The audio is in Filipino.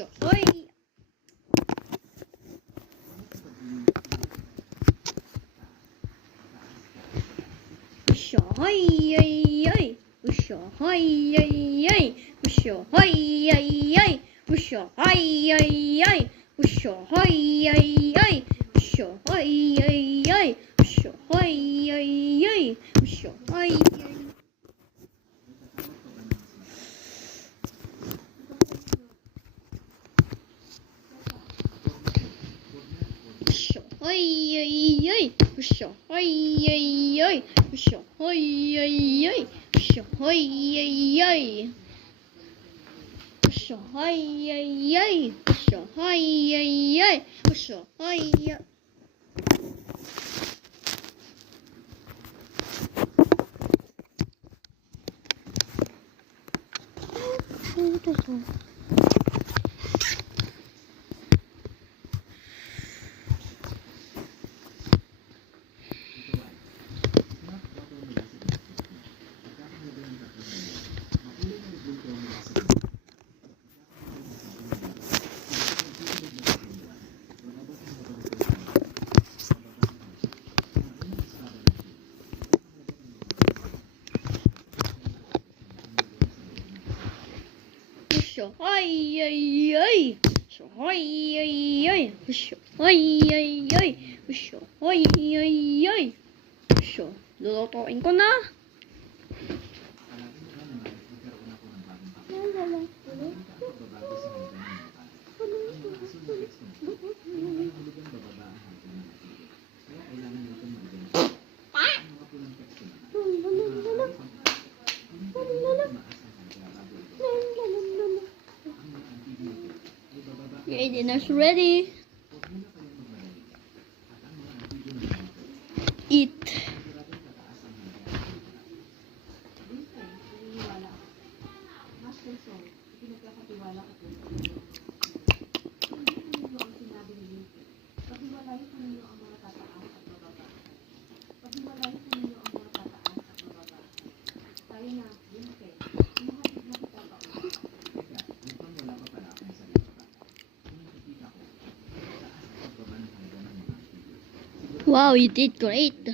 Usyo, hoy! Usyo, hoy, ay, ay! Usyo, hoy, ay, ay! Usyo, hoy, ay, ay! Usyo, hoy, ay, ay! Usyo, hoy, ay, ay! Usyo, hoy, ay, ay! Usyo, hoy, ay, ay! Usyo, hoy, ay! Usyo, hoy, ay, ay! Usyo, hoy, ay, ay! Usyo, hoy, ay, ay! Usyo, hoy, ay, ay! Usyo, hoy, ay, ay! Usyo, hoy, ay, ay! Usyo, hoy, ay! Usyo, hoy, ay, ay! Usyo, hoy, ay, ay! Usyo, hoy, ay, ay! Usyo, hoy, ay, ay! Usyo, lulutuin ko na! Your dinner's ready. Eat. Wow, you did great.